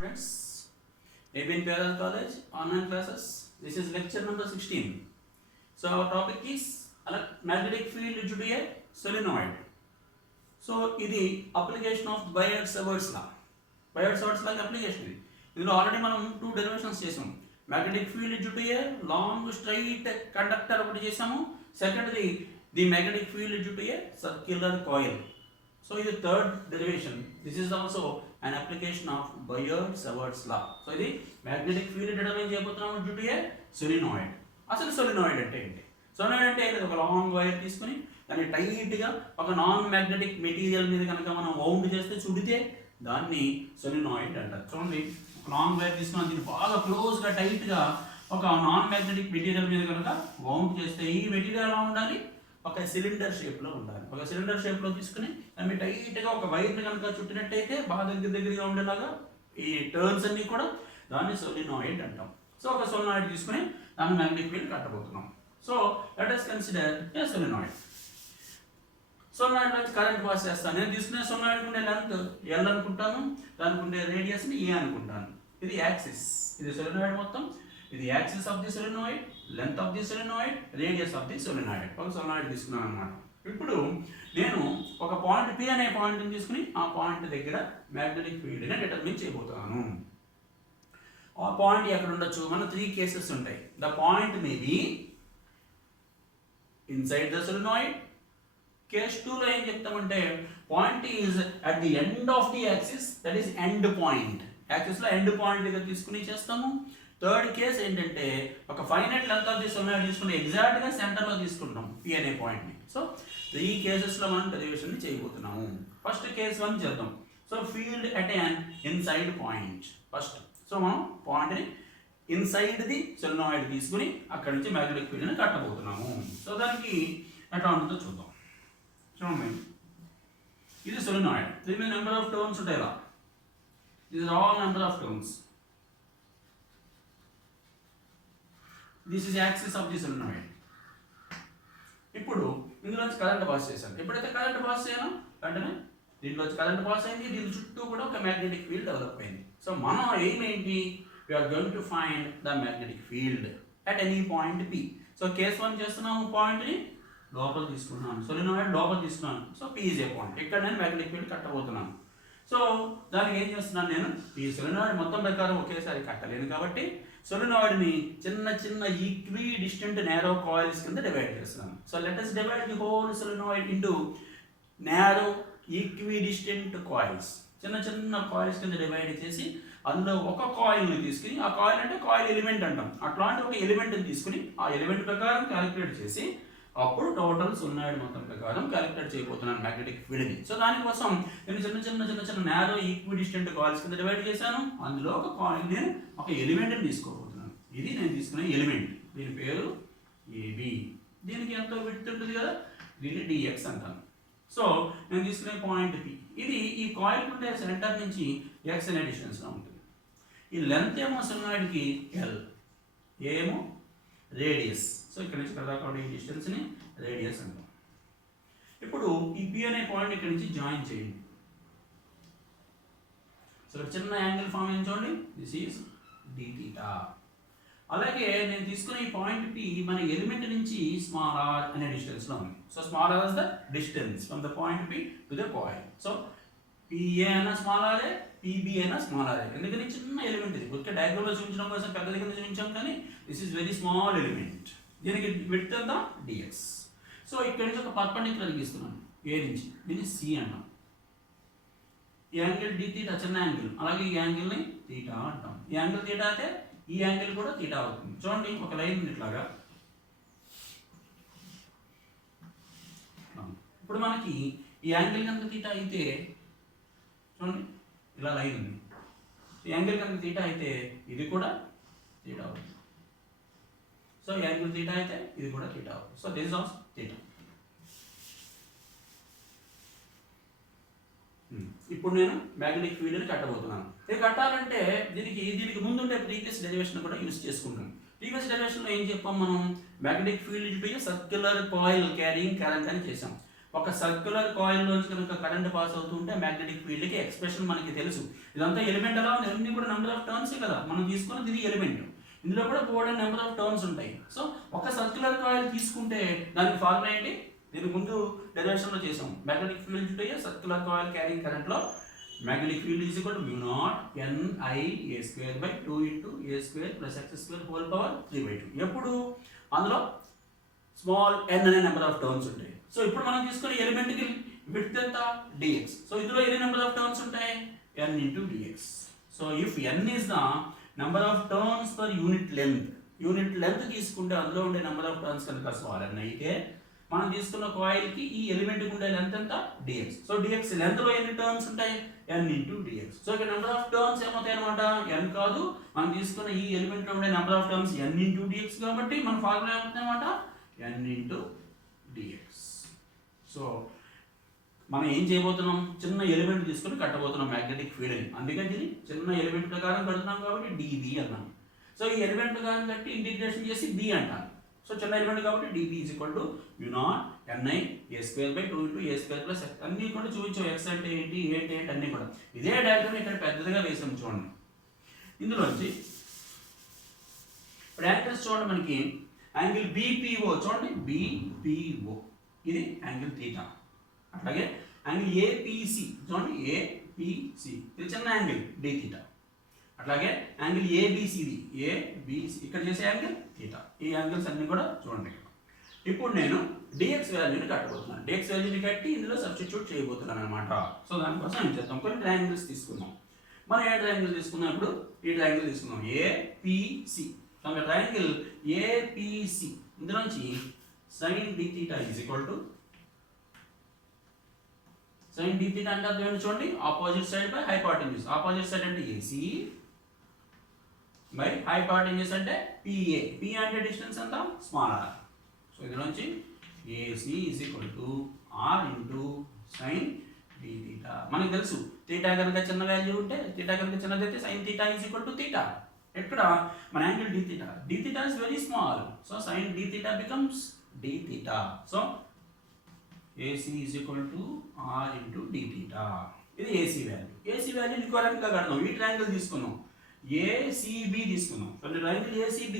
Friends, ABN Parallel College online classes. This is lecture number 16. So our topic is magnetic field due to a solenoid. So ఇది application of Biot Savart's law. Biot Savart's law application ఇది. ఇందులో already మనం 2 derivations చేసాం. Magnetic field due to a long straight conductor ఒకటి చేసాము. Second the magnetic field due to a circular coil. So ఇది third derivation. This is also an application of Biot Savart's law. So ఇది magnetic field determine చేయబోతున్నాము due to a solenoid. అసలు solenoid అంటే ఏంటి? Solenoid అంటే ఒక లాంగ్ వైర్ తీసుకుని దాన్ని టైట్గా ఒక నాన్ మ్యాగ్నెటిక్ మెటీరియల్ మీద కనుక మనం వౌండ్ చేస్తే చుడితే దాన్ని సోలినాయిడ్ అంటారు. చూడండి, ఒక లాంగ్ వైర్ తీసుకుని దీన్ని బాగా క్లోజ్గా టైట్గా ఒక నాన్ మ్యాగ్నెటిక్ మెటీరియల్ మీద కనుక వౌండ్ చేస్తే ఈ మెటీరియల్ ఎలా ఉండాలి? ఒక సిలిండర్ షేప్లో ఉండాలి. ఒక సిలిండర్ షేప్లో తీసుకుని దాన్ని టైట్గా ఒక వైర్ని కనుక చుట్టినట్టయితే బాగా దగ్గరగా ఉండేలాగా ఈ టర్న్స్ అన్నీ కూడా దాన్ని సోలినాయిడ్ అంటాం. సో ఒక సోలినాయిడ్ తీసుకుని దాన్ని మ్యాగ్నెటిక్ ఫీల్డ్ కట్టబోతున్నాం. So let us consider a solenoid. Solenoid నుంచి కరెంట్ పాస్ చేస్తాను. నేను తీసుకునే సోలినాయిడ్ ఉండే లెంత్ ఎల్ అనుకుంటాను, దానికి ఉండే రేడియస్ని ఏ అనుకుంటాను. ఇది యాక్సిస్, ఇది సోలినాయిడ్ మొత్తం. ఇది axis of the solenoid, length of the solenoid, radius of the solenoid. ఒక సోలినాయిడ్ తీసుకున్నాను అనమాట. ఇప్పుడు నేను ఒక పాయింట్ పి అనే పాయింట్ని తీసుకుని ఆ పాయింట్ దగ్గర మ్యాగ్నెటిక్ ఫీల్డ్ని డిటర్మిన్ చేయబోతున్నాను. ఆ పాయింట్ ఎక్కడ ఉండొచ్చు? మన 3 కేసెస్ ఉంటాయి. The point may be inside the solenoid. Case 2లో ఏం చెప్తామంటే point is at the end of the axis, that is end point. యాక్సిస్లో ఎండ్ పాయింట్ దగ్గర తీసుకుని చేస్తాము. థర్డ్ కేస్ ఏంటంటే ఒక finite length of the solenoid తీసుకుంటే ఎగ్జాక్ట్గా సెంటర్లో తీసుకుంటాం పి అనే పాయింట్ని. సో 3 కేసెస్లో మనం డెరివేషన్ని చేయబోతున్నాము. ఫస్ట్ కేస్ 1 చేద్దాం. So field at an inside point first. So మనం పాయింట్ని ఇన్సైడ్ ది సోలినాయిడ్ తీసుకుని అక్కడి నుంచి మ్యాగ్నెటిక్ ఫీల్డ్ని కట్టబోతున్నాము. సో దానికి ఎట్లా ఉంటుందో చూద్దాం. చూడండి, ఇది సోలినాయిడ్. దీని మీద నెంబర్ ఆఫ్ టర్న్స్ ఉంటాయి ఇలా. This is all number of turns. This is axis of the solenoid. ఇప్పుడు ఇందులోంచి కరెంట్ పాస్ చేశాను. ఎప్పుడైతే కరెంట్ పాస్ చేయను వెంటనే దీంట్లోంచి కరెంట్ పాస్ అయింది, దీని చుట్టూ కూడా ఒక మ్యాగ్నెటిక్ ఫీల్డ్ డెవలప్ అయింది. సో మనం ఎయిమ్ ఏంటి? We are going to find the magnetic field at any point P. So case 1 చేస్తున్నాము, పాయింట్ని లోపల తీసుకున్నాను, సోలినాయిడ్ లోపల తీసుకున్నాను. So P is a point. ఇక్కడ నేను మ్యాగ్నెటిక్ ఫీల్డ్ కట్టబోతున్నాను. సో దానికి ఏం చేస్తున్నాను? నేను ఈ సోలినాయిడ్ మొత్తం ప్రకారం ఒకేసారి కట్టలేను కాబట్టి సోలినాయిడ్ని చిన్న చిన్న ఈక్వి డిస్టెంట్ నేరో కాయిల్స్ కింద డివైడ్ చేస్తున్నాను. So let us divide the whole solenoid into narrow equi distant coils. చిన్న చిన్న కాయిల్స్ కింద డివైడ్ చేసి అందులో ఒక కాయిల్ని తీసుకుని, ఆ కాయిల్ అంటే కాయిల్ ఎలిమెంట్ అంటాం, అట్లాంటి ఒక ఎలిమెంట్ని తీసుకుని ఆ ఎలిమెంట్ ప్రకారం క్యాలిక్యులేట్ చేసి అప్పుడు టోటల్ సోలినాయిడ్ మొత్తం ప్రకారం క్యాలిక్యులేట్ చేయబోతున్నాను మ్యాగ్నెటిక్ ఫీల్డ్ని. సో దానికోసం నేను చిన్న నేరో ఈక్వి డిస్టెంట్ కాయిల్స్ కింద డివైడ్ చేశాను. అందులో ఒక కాయిల్ నేను ఒక ఎలిమెంట్ని తీసుకోబోతున్నాను. ఇది నేను తీసుకునే ఎలిమెంట్, దీని పేరు ఏబి. దీనికి ఎంతో విడ్త్ ఉంటుంది కదా, దీన్ని డిఎక్స్ అంటాను. సో నేను తీసుకునే పాయింట్ పి. ఇది ఈ కాయిల్ ఉండే సెంటర్ నుంచి ఎక్స్ అనే డిస్టెన్స్లో ఉంటుంది. ఈ లెంత్ ఏమో సోలినాయిడ్కి ఎల్, ఏమో రేడియస్. సో ఇక్కడ నుంచి ఇక్కడ దాకా ఈ డిస్టెన్స్ని రేడియస్ అంటాం. ఇప్పుడు ఈ పి అనే పాయింట్ ఇక్కడ నుంచి జాయిన్ చేయండి. సో ఇక్కడ చిన్న యాంగిల్ ఫామ్ అయింది చూడండి, దిస్ ఈజ్ డి థీటా. అలాగే నేను తీసుకున్న ఈ పాయింట్ పి మన ఎలిమెంట్ నుంచి స్మాల్ ఆర్ అనే డిస్టెన్స్లో ఉంది. So small R is the distance from the point P to the coil. So PA అయినా స్మాల్ ఆరే, పిబి అయినా స్మాల్ ఆరే. ఎందుకని చిన్న ఎలిమెంట్ ఇది. ఒకే డయాగ్రామ్లో చూపించడం కోసం పెద్ద కింద చూపించాం, కానీ this is very small element. దీనికి విడ్త్ ఎంత? డిఎక్స్. సో ఇక్కడ నుంచి ఒక పర్పెండిక్యులర్ గీస్తున్నాను ఏ నుంచి, దీన్ని సి అన్నాం. ఈ యాంగిల్ డి థీటా చిన్న యాంగిల్, అలాగే ఈ యాంగిల్ని థీటా అంటాం. ఈ యాంగిల్ థీటా అయితే ఈ యాంగిల్ కూడా థీటా అవుతుంది. చూడండి, ఒక లైన్ ఇట్లాగా. ఇప్పుడు మనకి ఈ యాంగిల్ కనుక థీటా అయితే చూడండి ఇలా లైన్ ఉంది. ఈ యాంగిల్ కనుక థీటా అయితే ఇది కూడా థీటా అవుతుంది. సో ఈ యాంగిల్ థీటా అయితే ఇది కూడా థీటా అవుతుంది. So this also theta. ఇప్పుడు నేను మ్యాగ్నెటిక్ ఫీల్డ్ని కట్టబోతున్నాను. ఇది కట్టాలంటే దీనికి ముందుండే ప్రీవియస్ డెరివేషన్ కూడా యూజ్ చేసుకుంటాను. ప్రీవియస్ డెరివేషన్లో ఏం చెప్పాం మనం? Magnetic field to a circular coil carrying current అని చేసాం. ఒక సర్క్యులర్ కాయిల్ నుంచి కనుక కరెంట్ పాస్ అవుతుంటే మ్యాగ్నెటిక్ ఫీల్డ్ కి ఎక్స్ప్రెషన్ మనకి తెలుసు. ఇదంతా ఎలిమెంట్ ఎలా ఉంది, అన్ని కూడా నెంబర్ ఆఫ్ టర్న్స్ కదా మనం తీసుకున్నది, ఇది ఎలిమెంట్. ఇందులో కూడా బోర్డ్ నెంబర్ ఆఫ్ టర్న్స్ ఉంటాయి. సో ఒక సర్క్యులర్ కాయిల్ తీసుకుంటే దానికి ఫార్ములా ఏంటి, దీనికి ముందు డెరివేషన్ లో చేసాం. Magnetic field to a circular coil carrying current లో magnetic field is equal to mu naught n I a square by 2 into a square plus x square whole power 3 by 2. ఎప్పుడు అందులో small n అనే number of turns ఉంటాయి. So ఇప్పుడు మనం తీసుకునే element కి width ఎంత dx. సో ఇందులో ఎన్ని నెంబర్ ఆఫ్ టర్న్స్ ఉంటాయి, n into dx. So if n is the number of turns per unit length తీసుకుంటే అందులో ఉండే నెంబర్ ఆఫ్ టర్న్స్ కనుక స్మాల్ n అయితే మనం తీసుకున్న కాయిల్ కి ఈ ఎలిమెంట్ కి ఉండే లెంత్ ఎంత dx. సో dx లెంత్ లో ఎన్ని టర్న్స్ ఉంటాయి, n into dx. సో ఇక్కడ నెంబర్ ఆఫ్ టర్న్స్ ఏమవుతాయి అనమాట, n కాదు, మనం తీసుకున్న ఈ ఎలిమెంట్ లో ఉండే number of turns n into dx కాబట్టి మన ఫార్ములా ఏమవుతుంది అనమాట, n into dx. సో మనం ఏం చేయబోతున్నాం, చిన్న ఎలిమెంట్ తీసుకొని కట్టబోతున్నాం మ్యాగ్నెటిక్ ఫీల్డ్ ని. అందుకని ఇది చిన్న ఎలిమెంట్ ప్రకారం కడుతున్నాం కాబట్టి db అన్నాం. సో ఈ ఎలిమెంట్ ప్రకారం కట్టి ఇంటిగ్రేషన్ చేసి b అంటాం. సో చిన్న ఎలిమెంట్ కాబట్టి db is equal to mu naught ni a square by 2 into a square plus x. అన్ని కూడా చూపించాం, x అంటే ఏంటి, ఏంటి అన్ని కూడా. ఇదే డయాగ్రామ్ ఇక్కడ పెద్దదిగా వేసాం చూడండి. ఇందులోంచి ఇప్పుడు యాంగిల్స్ చూడండి, మనకి యాంగిల్ BPO చూడండి, BPO ఇది యాంగిల్ థీటా. అట్లాగే యాంగిల్ APC చూడండి, APC ఇది చిన్న యాంగిల్ d థీటా. అట్లాగే యాంగిల్ ABC ఇది ABC ఇక్కడ చేసే యాంగిల్ థీటా. ఈ యాంగిల్స్ అన్ని కూడా చూడండి. ఇప్పుడు నేను dx వాల్యూని కట్టబోతున్నాను. dx వాల్యూని కట్టి ఇందులో సబ్స్టిట్యూట్ చేయబోతున్నాను అనమాట. సో దానికోసం ఏం చేద్దాం, కొన్ని ట్రయాంగిల్స్ తీసుకుందాం. మనం ఏ ట్రయాంగిల్ తీసుకున్నాం, ఇప్పుడు ఈ ట్రయాంగిల్ తీసుకున్నాం APC. సో ట్రయాంగిల్ APC ఇందులోంచి sin d theta is equal to sin d theta అంటే అర్థం ఏంటి చూడండి, opposite side by hypotenuse. Opposite side అంటే AC బై హైపోటెన్యూస్ అంటే PA. P అంటే డిస్టెన్స్ ఎంత, స్మాల్ r. సో ఇందులోంచి AC is equal to r into sin d theta. మనకు తెలుసు థీటా కనుక చిన్న వాల్యూ ఉంటే, థీటా కనుక చిన్నదైతే sin theta is equal to theta. ఇక్కడ మన angle d theta. d theta is very small. So sin d theta becomes d theta. So AC is equal to r into d theta. ఇది AC value. AC value ఇంకో రకంగా కడదాం. ఈ triangle తీసుకున్నాం, ACB తీసుకున్నాం. So triangle ACB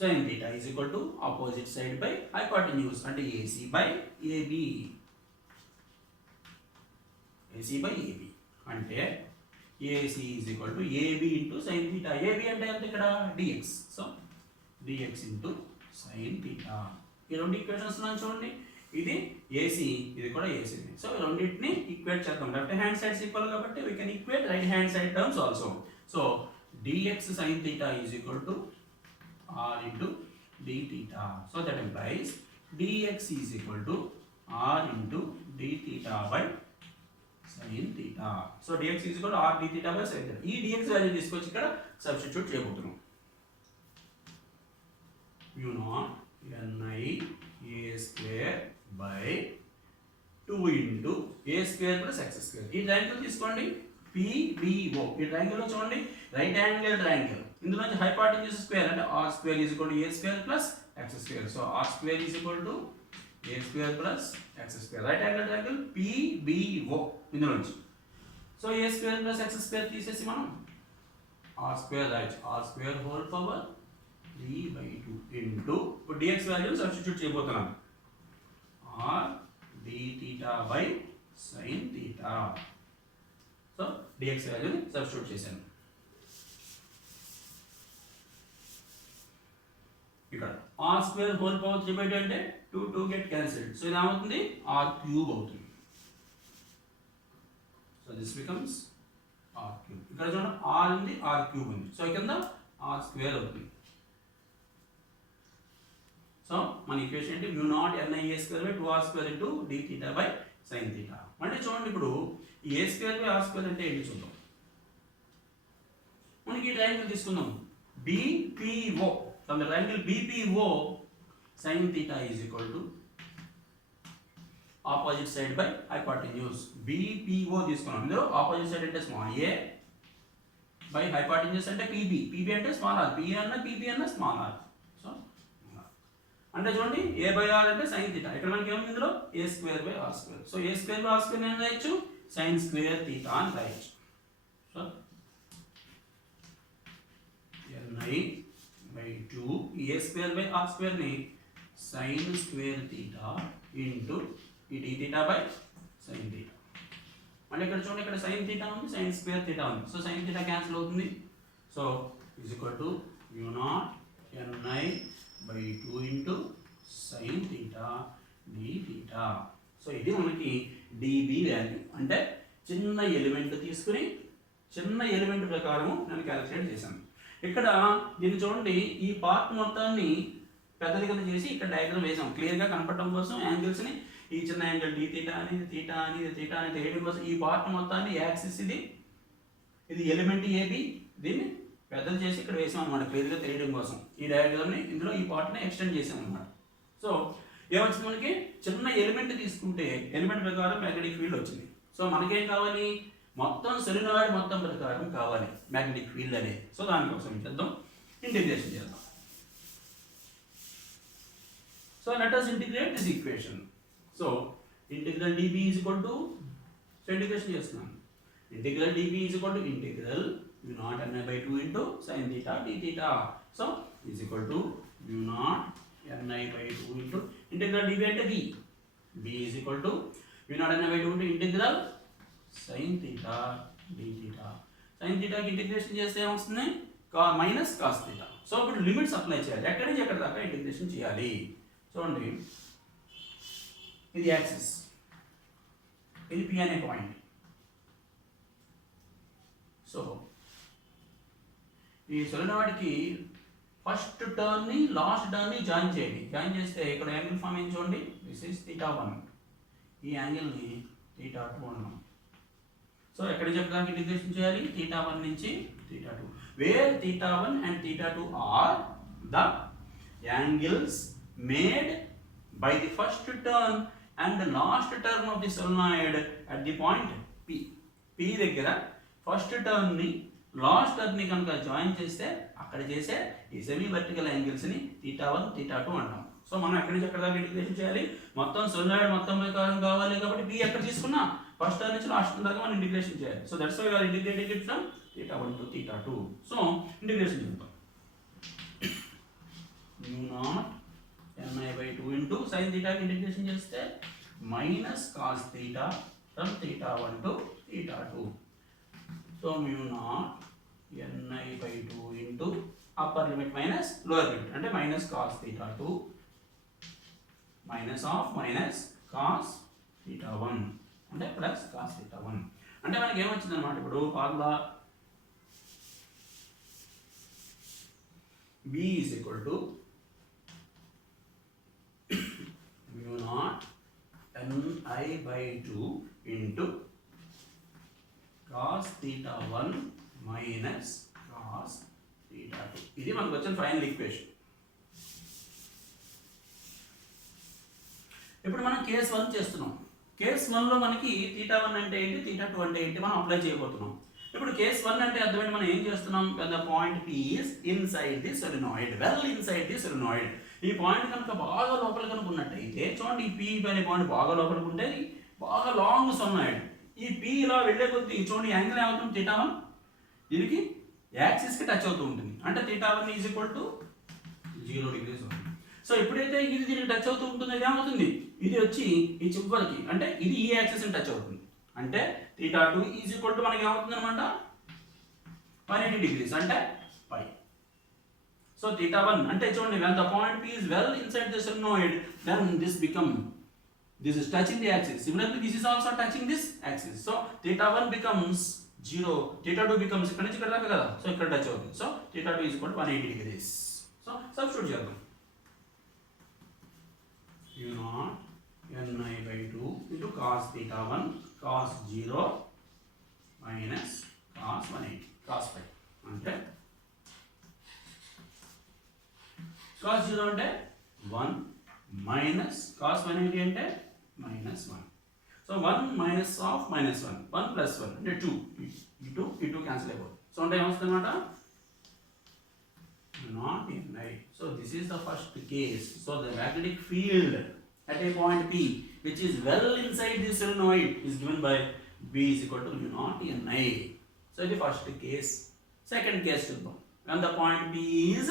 sin theta is equal to opposite side by hypotenuse అంటే AC by AB. AC by AB అంటే AC is equal to AB into sin theta. AB అంటే ఎంత ఇక్కడ dx. So dx into sin theta. ఈ రెండు equations మనం చూడండి, ఇది AC, ఇది కూడా AC. సో ఈ రెండింటిని ఈక్వేట్ చేద్దాం. లెఫ్ట్ హ్యాండ్ సైడ్స్ ఈక్వల్ కాబట్టి we can equate right hand side terms also. So dx sin theta is equal to r into d theta. So that implies dx is equal to r into d theta by sin theta. So dx is equal to r d theta by sin theta. ఈ dx value తీసుకొచ్చి ఇక్కడ substitute చేయబోతున్నాం. mu naught ni a square by 2 into a square plus x square. ఈ triangle తీసుకోండి PBO. ఈ triangle లో చూడండి right angle triangle. ఇందులో నుంచి హైపోటెన్యూస్ స్క్వేర్ అంటే r square is equal to a square plus x square. So r square is equal to a square plus x square. Right angle triangle PBO ఇందులో నుంచి. So a square plus x square తీసేసి మనం r square right, r square whole power 3 by 2 into ఇప్పుడు dx value substitute చేయబోతున్నాం, r d theta by sin theta. So dx వాల్యూని substitute చేశాను. ఇక్కడ r square whole power 3 by 2 అంటే 2 get cancelled. So ఇది ఏమవుతుంది, r cube అవుతుంది. So this becomes r cube. ఇక్కడ చూడండి r ఉంది, r cube ఉంది. సో కింద r square అవుతుంది. సో మన ఈక్వేషన్ ఏంటి, mu naught ni a square by 2r square into d theta by sin theta. అంటే చూడండి ఇప్పుడు a square by r square అంటే ఏంటి చూద్దాం. మనకి ఈ ట్రయాంగిల్ తీసుకుందాం BPO. From the triangle BPO, sin theta is equal to opposite side by hypotenuse. BPO తీసుకున్నాం, ఇందులో opposite side అంటే small a by hypotenuse అంటే PB. PB అంటే small r. P అన్న PB అన్న small r. సో అంటే చూడండి a బై ఆర్ అంటే సైన్ థీటా. ఇక్కడ మనకి ఏముంది ఇందులో a square by R square. So a square by R square నేను రాయొచ్చు సైన్ స్క్వేర్ థీటా అని రాయొచ్చు. So ni by 2 a square by R square ని సైన్ స్క్వేర్ థీటా ఇంటూ ఈ d theta by sine theta. మళ్ళీ ఇక్కడ చూడండి ఇక్కడ సైన్ థీటా ఉంది సైన్ స్క్వేర్ థీటా ఉంది. సో సైన్ థీటా క్యాన్సిల్ అవుతుంది. So is equal to mu naught ni by 2 into sine theta d theta. So ఇది మనకి dB వాల్యూ. అంటే చిన్న ఎలిమెంట్ తీసుకుని చిన్న ఎలిమెంట్ ప్రకారం నేను క్యాలిక్యులేట్ చేశాను. ఇక్కడ దీన్ని చూడండి ఈ పార్ట్ మొత్తాన్ని పెద్దది కింద చేసి ఇక్కడ డయాగ్రామ్ వేసాం క్లియర్గా కనపడటం కోసం యాంగిల్స్ని. ఈ చిన్న యాంగిల్ d థీటా అని థీటా అని థీటా అని తెలియడం కోసం ఈ పార్ట్ మొత్తాన్ని యాక్సిస్ ఇది ఎలిమెంట్ AB దీన్ని పెద్దది చేసి ఇక్కడ వేసాం అనమాట క్లియర్గా తెలియడం కోసం. ఈ డయాగ్రామ్ని ఇందులో ఈ పార్ట్ని ఎక్స్టెండ్ చేసాం అనమాట. సో ఏమొచ్చింది మనకి చిన్న ఎలిమెంట్ తీసుకుంటే ఎలిమెంట్ ప్రకారం మ్యాగ్నెటిక్ ఫీల్డ్ వచ్చింది. సో మనకేం కావాలి మొత్తం సొలినాయిడ్ మొత్తం ప్రకారం కావాలి మ్యాగ్నెటిక్ ఫీల్డ్ అనేది. సో దానికోసం ఏం చేద్దాం ఇంటిగ్రేషన్ చేద్దాం. So let us integrate this equation. So integral dB is equal to so integration చేస్తున్నాను. Integral dB is equal to integral mu naught ni by 2 into sin theta d theta. So is equal to mu naught ni by 2 into integral dB అంటే b. b is equal to mu naught ni by 2 into integral sin theta d theta. sin theta కి integration చేస్తే ఏమొస్తుంది minus cos theta. So ఇప్పుడు limits apply చేయాలి. ఎక్కడి నుంచి ఎక్కడి దాకా ఇంటిగ్రేషన్ చేయాలి చూడండి. ఇది యాక్సిస్ ఇది p అనే పాయింట్. సో ఈ సొలినాయిడ్కి ఫస్ట్ టర్న్ని లాస్ట్ టర్న్ని జాయిన్ చేయండి. జాయిన్ చేస్తే ఇక్కడ యాంగిల్ ఫామ్ ఏం చూడండి దిస్ ఈస్ θ1. ఈ యాంగిల్ని θ2 అన్నాం. సో ఎక్కడ చెప్పడానికి ఇంటిగ్రేషన్ చేయాలి θ1 నుంచి θ2. Where θ1 and θ2 are the angles made by the first turn and last turn of the solenoid at the point P. P దగ్గర ఫస్ట్ టర్న్ని లాస్ట్ టర్న్ని కనుక జాయిన్ చేస్తే అక్కడ చేసే ఈ సెమీ వర్టికల్ యాంగిల్స్ని θ1 θ2 అంటాం. సో మనం ఎక్కడి నుంచి ఎక్కడ దాకా ఇంటిగ్రేషన్ చేయాలి మొత్తం సొలినాయిడ్ మొత్తం ప్రకారం కావాలి కాబట్టి P ఎక్కడ తీసుకున్నా ఫస్ట్ టర్న్ నుంచి లాస్ట్ దాకా మనం ఇంటిగ్రేషన్ చేయాలి. So that's why we are integrating it from θ1 to θ2. So integration చేద్దాం. mu naught ni by 2 into sin theta కి ఇంటిగ్రేషన్ చేస్తే minus cos theta from θ1 to θ2. So mu naught ni by 2 into upper limit minus lower limit అంటే minus cos theta 2 minus of minus cos theta 1 అంటే plus cos theta 1. అంటే మనకి ఏమొచ్చింది అన్నమాట ఇప్పుడు formula b is equal to mu naught ni by 2 into cos theta 1 minus cos theta 2. ఇది మనకు వచ్చిన ఫైనల్ ఈక్వేషన్. ఇప్పుడు మనం కేస్ 1 చేస్తున్నాం. కేస్ 1 లో మనకి θ1 అంటే ఏంటి θ2 అంటే ఏంటి మనం అప్లై చేయబోతున్నాం. ఇప్పుడు కేస్ 1 అంటే అర్థమైంది మనం ఏం చేస్తున్నాం the point P is inside the solenoid, well inside the solenoid. ఈ పాయింట్ కనుక బాగా లోపల కనుక ఉన్నట్టయితే చూడండి ఈ P అనే పాయింట్ బాగా లోపలికి ఉంటే బాగా లాంగ్ సొలినాయిడ్. ఈ P ఇలా వెళ్ళే కొద్ది చూడండి యాంగిల్ ఏమవుతుంది θ1 దీనికి యాక్సిస్కి టచ్ అవుతూ ఉంటుంది. అంటే θ1 ఈజ్ ఈక్వల్ టు 0 degrees అవుతుంది. సో ఎప్పుడైతే ఇది దీనికి టచ్ అవుతూ ఉంటుంది అది ఏమవుతుంది ఇది వచ్చి ఈ చివరికి అంటే ఇది ఈ యాక్సిస్ని టచ్ అవుతుంది. అంటే θ2 ఈజ్ ఈక్వల్ టు మనకి ఏమవుతుంది అనమాట 180 degrees అంటే π. సో θ1 అంటే చూడండి when the point P is well inside the solenoid then this is touching the axis. Similarly this is also touching this axis. So θ1 becomes 0, θ2 becomes ఇక్కడ నుంచి ఇక్కడ దాకా కదా సో ఇక్కడ టచ్ అవుతుంది. So θ2 is equal to 180 degrees. So substitute చేద్దాం. mu naught ni by 2 into cos θ1 cos 0 minus cos 180 cos π అంటే cos 0 అంటే 1 minus cos 180 అంటే minus 1. So 1 minus of minus 1 1 plus 1 అంటే 2 ఈ 2 క్యాన్సిల్ అయిపోతుంది. సో అంటే ఏమొస్తుంది అన్నమాట not in I. So this is the first case. So the magnetic field at a point P, which is well inside the solenoid, is given by B is equal to mu naught in I. So the first case. Second case, when the point P is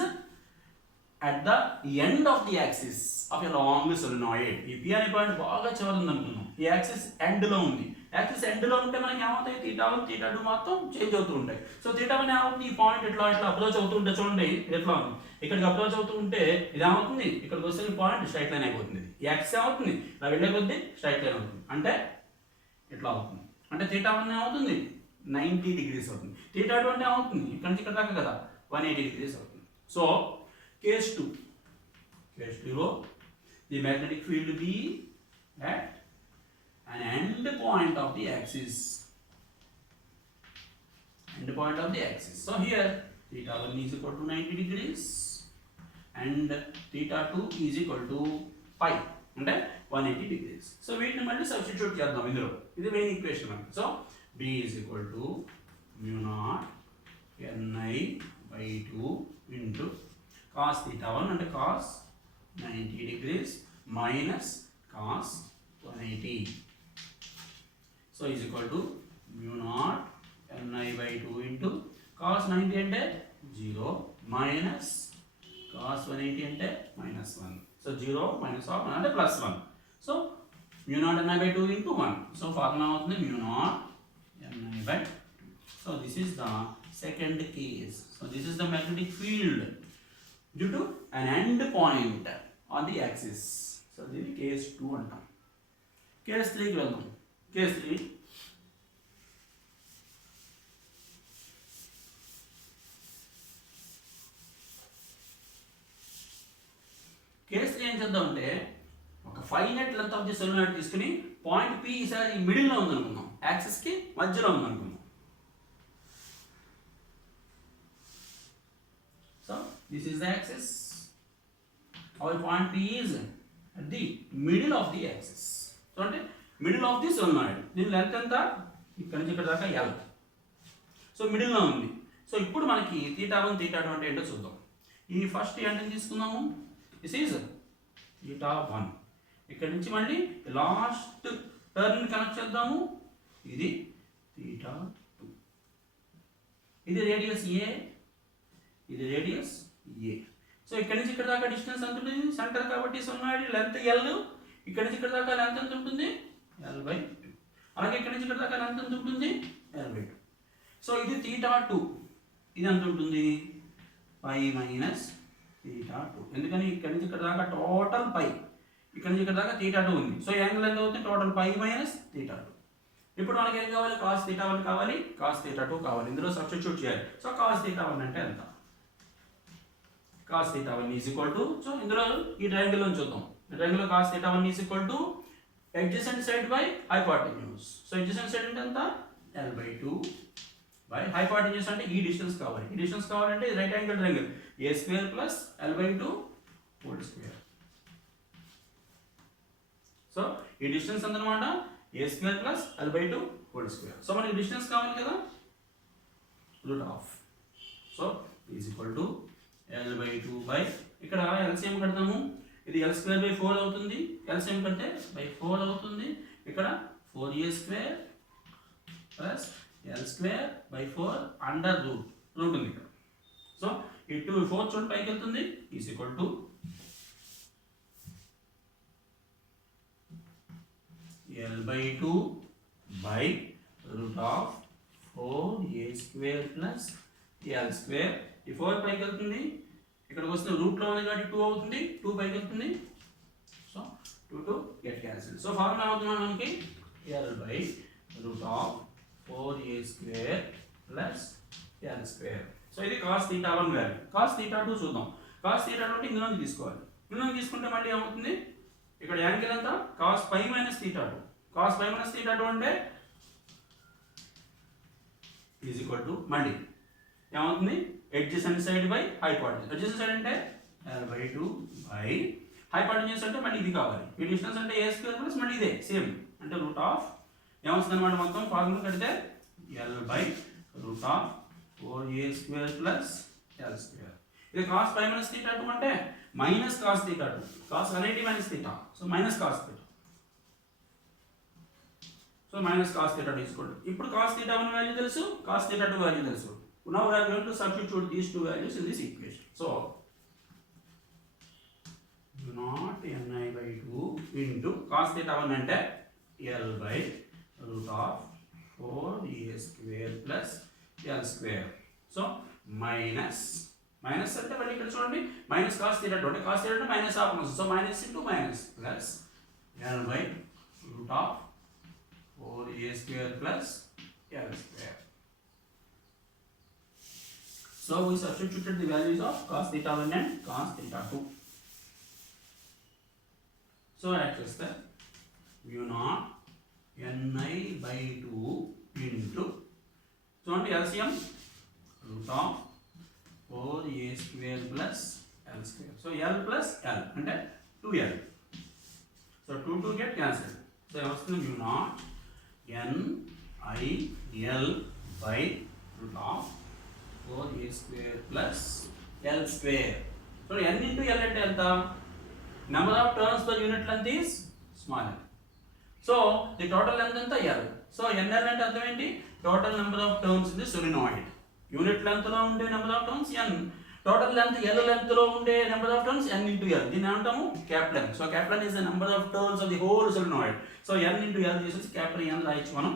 at the end of the axis of a long solenoid. ఈ P అనే point బాగా చివరి ఉంది అనుకున్నాం. ఈ axis end లో ఉంది. Axis end లో ఉంటే మనకి ఏమవుతాయి, θ1 θ2 మొత్తం చేంజ్ అవుతూ ఉంటాయి. సో θ1 ఏమవుతుంది, ఈ పాయింట్ ఇట్లా అప్రోచ్ అవుతూ ఉంటే చూడండి ఎట్లా ఉంది. ఇక్కడికి అప్రోచ్ అవుతూ ఉంటే ఇది ఏమవుతుంది, ఇక్కడికి వస్తే ఈ పాయింట్ స్ట్రైట్ లైన్ అయిపోతుంది. ఈ యాక్సిస్ ఏమవుతుంది, ఇలా వెళ్ళే కొద్దీ స్ట్రైట్ లైన్ అవుతుంది. అంటే ఇట్లా అవుతుంది. అంటే θ1 ఏమవుతుంది 90 degrees అవుతుంది. θ2 అంటే ఏమవుతుంది, ఇక్కడ నుంచి ఇక్కడ దాకా కదా 180 degrees అవుతుంది. So case 2. Case 2 the magnetic field be at an end point of the axis. End point of the axis. So here θ1 is equal to 90 degrees and θ2 is equal to pi అంటే 180 degrees. So వీటిని మళ్ళీ substitute చేద్దాం ఇందులో. ఇది main equation మనకి. So B is equal to mu naught Ni by 2 into cos θ1 అంటే cos 90 degrees minus cos 180. So is equal to mu naught Ni by 2 into cos 90 అంటే 0 minus cos 180 అంటే minus 1. So 0 minus 1 అంటే plus 1. So mu naught Ni by 2 into 1. So formula అవుతుంది mu naught Ni by 2. So this is the second case. So this is the magnetic field due to an end point on the axis. So this is case 2 అంటాం. Case 3 కి వెళ్దాం. Case 3 ఏం చేద్దాం అంటే ఒక finite length of the solenoid తీసుకుని point P ఈసారి ఈ మిడిల్ లో ఉంది అనుకుందాం, యాక్సిస్ కి మధ్యలో ఉంది అనుకుందాం. So this is the axis. Our point P is at the middle of the axis. So అంటే మిడిల్ ఆఫ్ ది సోలినాయిడ్. దీని లెంత్ ఎంత, ఇక్కడ నుంచి ఇక్కడ దాకా L. సో మిడిల్ లో ఉంది. సో ఇప్పుడు మనకి θ1 θ2 అంటే ఏంటో చూద్దాం. ఈ ఫస్ట్ ఏంటని తీసుకుందాము, దిస్ ఈజ్ θ1. ఇక్కడ నుంచి మళ్ళీ లాస్ట్ టర్న్ కనెక్ట్ చేద్దాము, ఇది θ2. ఇది రేడియస్ A, ఇది రేడియస్ A. సో ఇక్కడ నుంచి ఇక్కడ దాకా డిస్టెన్స్ ఎంత ఉంటుంది, సెంటర్ కాబట్టి సోలినాయిడ్ లెంత్ L. ఇక్కడ నుంచి ఇక్కడ దాకా లెంత్ ఎంత ఉంటుంది, L/2. అలాగే ఇక్కడ నుంచి ఇక్కడ దాకా లెంత్ ఎంత ఉంటుంది, L/2. సో ఇది θ2, ఇది ఎంత ఉంటుంది, π మైనస్ θ2. ఎందుకని ఇక్కడ నుంచి ఇక్కడ దాకా టోటల్ π, ఇక్కడ నుంచి ఇక్కడ దాకా θ2 ఉంది. సో యాంగిల్ ఎంత అవుతుంది, టోటల్ π మైనస్ θ2. ఇప్పుడు మనకి ఏం కావాలి, cos θ1 కావాలి, cos θ2 కావాలి. ఇందులో సబ్స్టిట్యూట్ చేయాలి. సో cos θ1 అంటే ఎంత, cos θ1 is equal to, so ఇందులో ఈ ట్రయాంగిల్ నుంచి చూద్దాం. ట్రయాంగిల్ లో cos θ1 is equal to adjacent side by hypotenuse. So adjacent side అంటే ఎంత, L/2 by hypotenuse అంటే ఈ డిస్టెన్స్ కావాలి. ఈ డిస్టెన్స్ కావాలంటే right angle triangle a² plus L/2 whole square. So ఈ డిస్టెన్స్ ఎంత అన్నమాట, a² plus L/2 whole square. So మనకి డిస్టెన్స్ కావాలి కదా, root of. So is equal to L/2 by, ఇక్కడ LCM కడతాము, ఇది L²/4 అవుతుంది. LCM కంటే by4 అవుతుంది. ఇక్కడ 4a² plus L²/4 under root ఉంది ఇక్కడ. సో ఈ 4 చూడండి పైకి వెళ్తుంది, is equal to L/2 by root of 4a² plus L². ఈ 4 పైకి వెళ్తుంది, ఇక్కడికి వస్తే రూట్ లో ఉంది కాబట్టి 2 అవుతుంది, 2 పైకి వెళ్తుంది. So 2 get cancel. So formula అవుతుంది మనకి L/root of 4a² plus L². So ఇది cos θ1 వాల్యూ. cos θ2 చూద్దాం. cos θ2 అంటే ఇందులో తీసుకోవాలి. ఇందులో తీసుకుంటే మళ్ళీ ఏమవుతుంది, ఇక్కడ యాంగిల్ ఎంత, cos π మైనస్ θ2. cos π మైనస్ θ2 అంటే ఈజ్ ఈక్వల్ టు మళ్ళీ ఏమవుతుంది, adjacent side by hypotenuse. adjacent side అంటే L/2 బై hypotenuse అంటే మళ్ళీ ఇది కావాలి. ఈ డిస్టెన్స్ అంటే a² ప్లస్ మళ్ళీ ఇదే సేమ్ అంటే రూట్ ఆఫ్ ఏమొస్తుంది అనమాట, మొత్తం ఫార్ములా కడితే L/root of 4a² plus L². ఇది cos pi minus theta 2 అంటే minus cos theta 2, cos 180 minus theta, so minus cos theta, so minus cos theta తీసుకోండి. ఇప్పుడు cos theta 1 వాల్యూ తెలుసు, cos theta 2 వాల్యూ తెలుసు. Now we are going to substitute these two values in this equation. So not ni by 2 into cos theta 1 అంటే L by root of 4a square plus L square. So minus అంటే మళ్ళీ ఇక్కడ చూడండి minus cos theta 2 అంటే cos theta 2 minus half so minus into minus plus L by root of 4a square plus L square. So we substituted the values of cos theta 1 and cos theta 2. So access the mu naught ni by 2 into, so on the LCM root of 4a square plus L square. So L plus L and 2L. So 2 get cancelled. So I was going to mu naught ni L by root of 4a square plus L square. So n into L అంటే ఎంత? Number of turns per unit length is smaller. So the total length ఎంత L. So NL అంటే అర్థం ఏంటి? Total number of turns in the solenoid. Unit length లో ఉండే number of turns n. Total length L length లో ఉండే number of turns n into L. దీన్ని ఏమంటాము? Kaplan. So Kaplan is the number of turns of the whole solenoid. So n into L తీసేసి Kaplan n రాయొచ్చు మనం.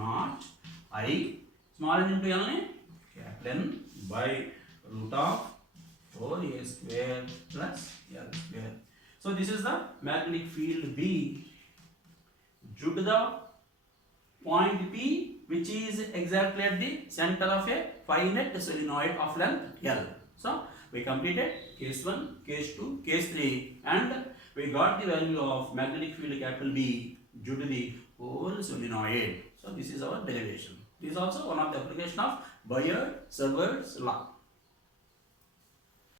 Not I small n into L ని Kaplan by root of 4a square plus L square. So this is the magnetic field B due to the point P which is exactly at the center of a finite solenoid of length L. So we completed case 1, case 2, case 3 and we got the value of magnetic field capital B due to the whole solenoid. So this is our derivation. This is also one of the application of Biot-Savart's law.